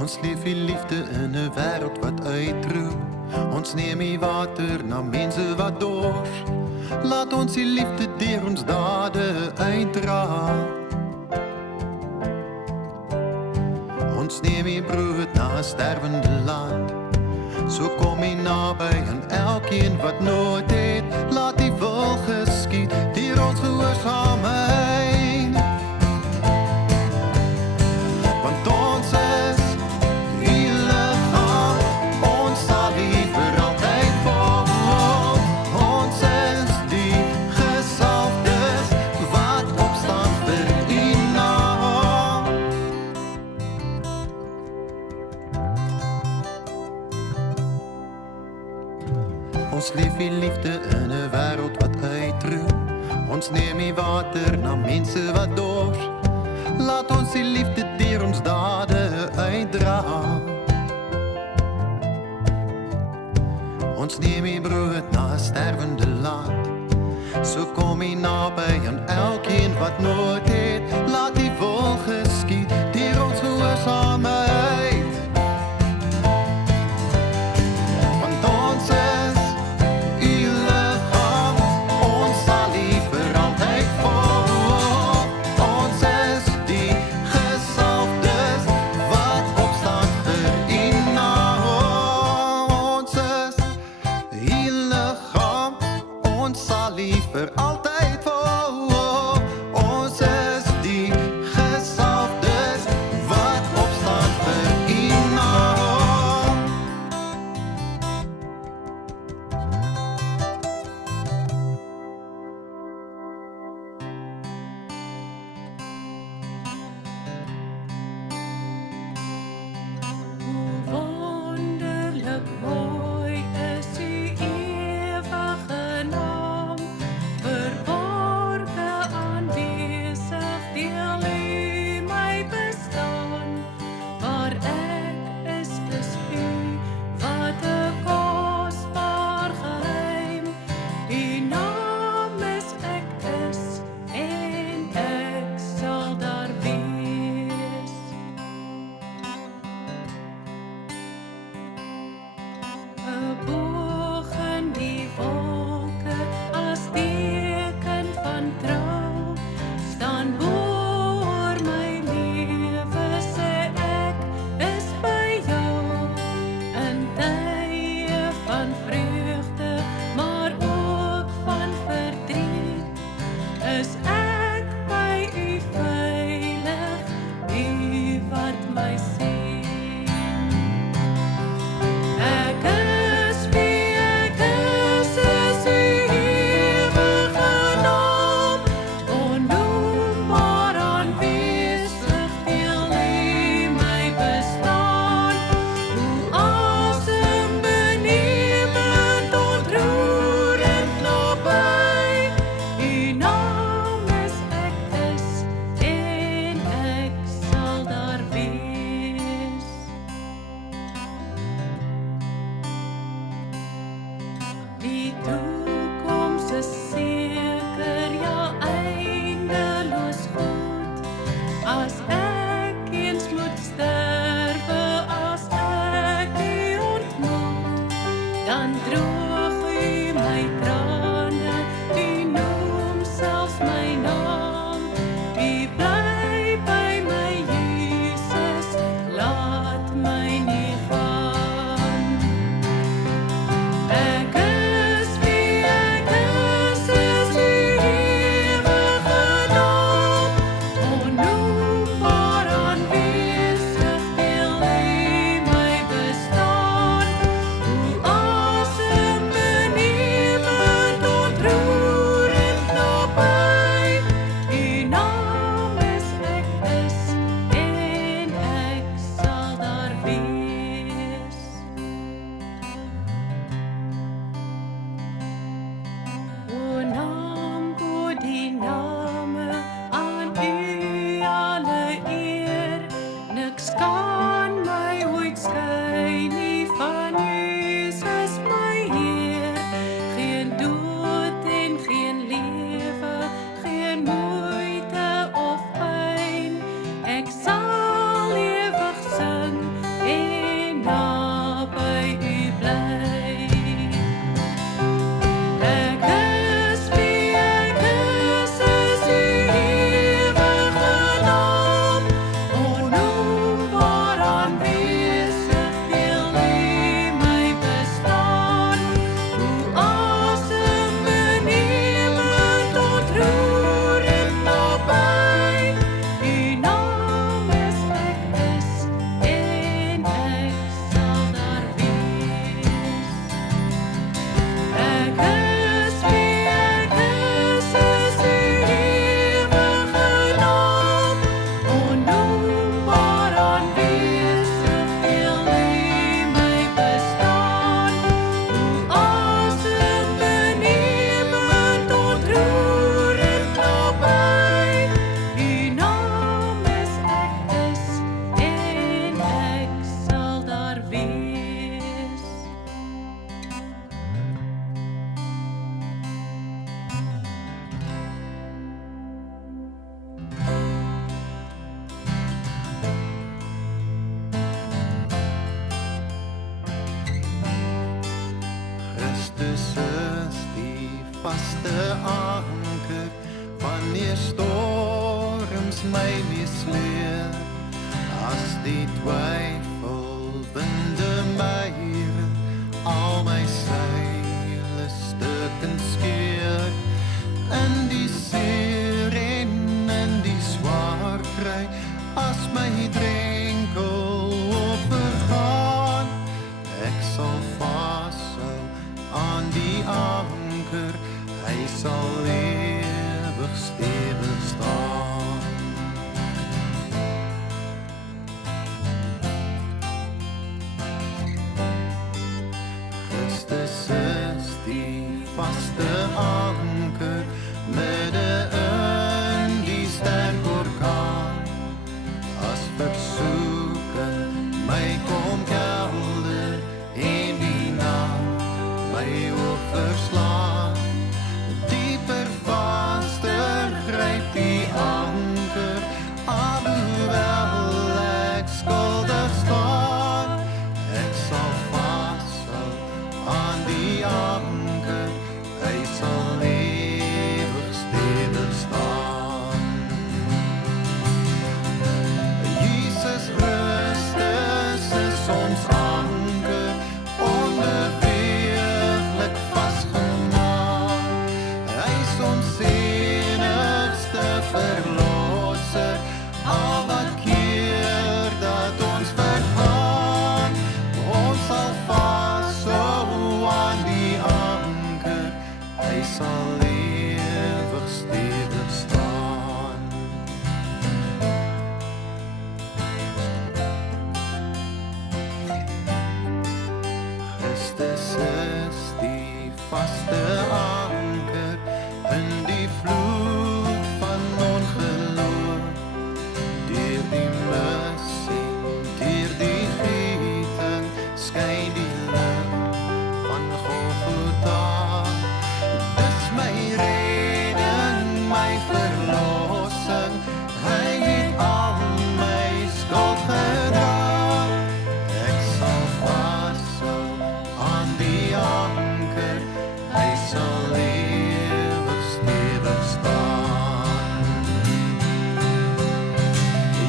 Ons leef die liefde in 'n wêreld wat uitroep. Ons neem die water na mense wat dors. Laat ons die liefde deur ons dade uitdra. Ons neem die brood na 'n sterwende land. So kom jy naby aan elkeen wat nood het. Laat die wil geskied deur ons gehoorsaamheid. Want ons is die liggaam, ons sal U vir altyd volg. Ons is die gesalfdes wat opstaan vir U naam. Ons leef die liefde in 'n wêreld wat uitroep. Ons neem die water na mense wat dors. Laat ons die liefde deur ons dade uitdra. Ons neem die brood na 'n sterwende land. So kom jy naby aan elkeen wat nood het. Laat die wil geskied deur ons gehoorsaamheid. Want ons is U liggaam, ons sal U vir altyd volg. Ons is die gesalfdes wat opstaan vir U naam. Ons is U liggaam, ons sal U vir altyd volg. Ons is die gesalfdes wat opstaan vir U naam. Hoe wonderlik mooi is U ewige naam, verborge aanwesig deel U my bestaan. Waar ek is U, wat 'n kosbaar geheim. U naam is ek is en ek sal daar wees. 'n boog in die wolke as teken van trou, staan voor my lewe, sê ek is by jou. In tye van vreugde, maar ook van verdriet, is ek by U veilig, U wat my sien. Ek is wie ek is U ewige naam, onnoembaar aanwesig deel U my bestaan. Hoe asembenemend, ontroerend naby, U naam is ek is en ek sal daar wees. Die toekoms is seker, ja eindeloos goed. As ek eens moet sterwe, as ek U ontmoet, dan droog U my trane, U noem selfs my naam. U bly by my Jesus, laat my nie gaan. Ek is wie ek is U ewige naam, onnoembaar aanwesig deel U my bestaan. Hoe asembenemend, ontroerend naby, U naam is ek is en ek sal daar wees. O naam, God, die name aan U alle eer. Niks kan my ooit skei nie van Jesus my Heer. Geen dood en geen lewe, geen moeite of pyn. Ek sal ewig sing vaste anker, wanneer storms my misleer, as die twyfel winde myre, al my seile stukken skeer, in die seer en die swaar kry, as my drenkel opvergaan, ek sal vashou aan die anker, hy sal ewig stewig staan. Christus is die vaste anker, midde in die sterk orkaan, as versoeking my kom kelder, en die nag my ook verslaan, dieper vaster gryp die anker, alhoewel ek skuldig staan, ek sal vashou aan die anker, hy sal ewig stewig staan. Jesus Christus is ons anker, onbeweeglik vasgemaak. Hy is ons enigste verlosser, al wat keer dat ons vergaan. Ons sal vashou aan die anker, hy sal ewig stewig staan. Christus is die vaste anker, in die vloed van ongeloof, deur die missie, deur die gieting, skyn die lig van Golgotha. Dis my redding, my verlossing, hy het al my skuld gedra. Ek sal vashou aan die anker, hy sal ewig stewig staan.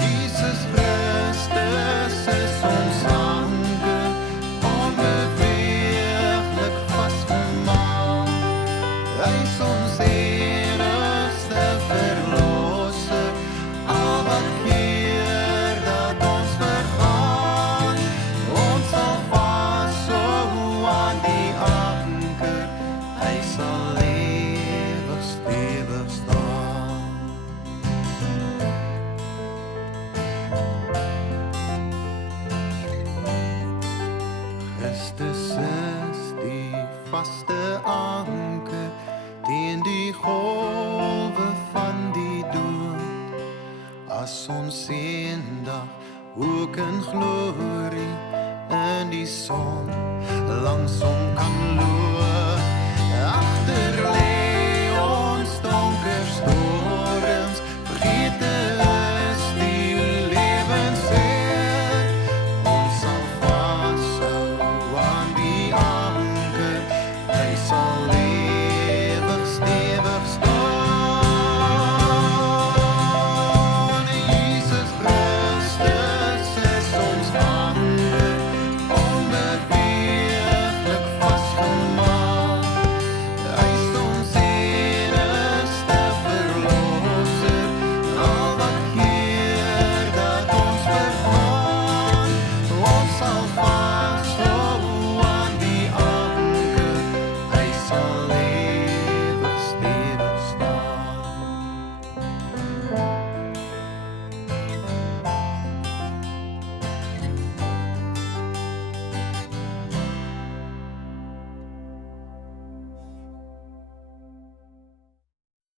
Jesus Christus is ons anker, onbeweeglik vasgemaak. Hy is ons enigste verlosser, al wat keer dat ons vergaan. Ons sal vashou aan die anker, hy sal ewig stewig staan. Christus is die vaste anker, teen die golwe van die dood, as ons eendag ook in glorie, in die son, langs hom kan loop. Agter lê ons donker storms, vergete is die lewensseer. Ons sal vashou aan die anker, hy sal